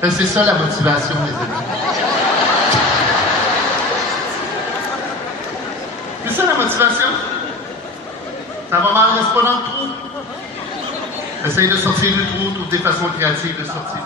Ben, c'est ça la motivation, les amis. C'est ça la motivation. Ça va mal, reste pas dans le trou. Essaye de sortir du trou, trouve des façons créatives de sortir.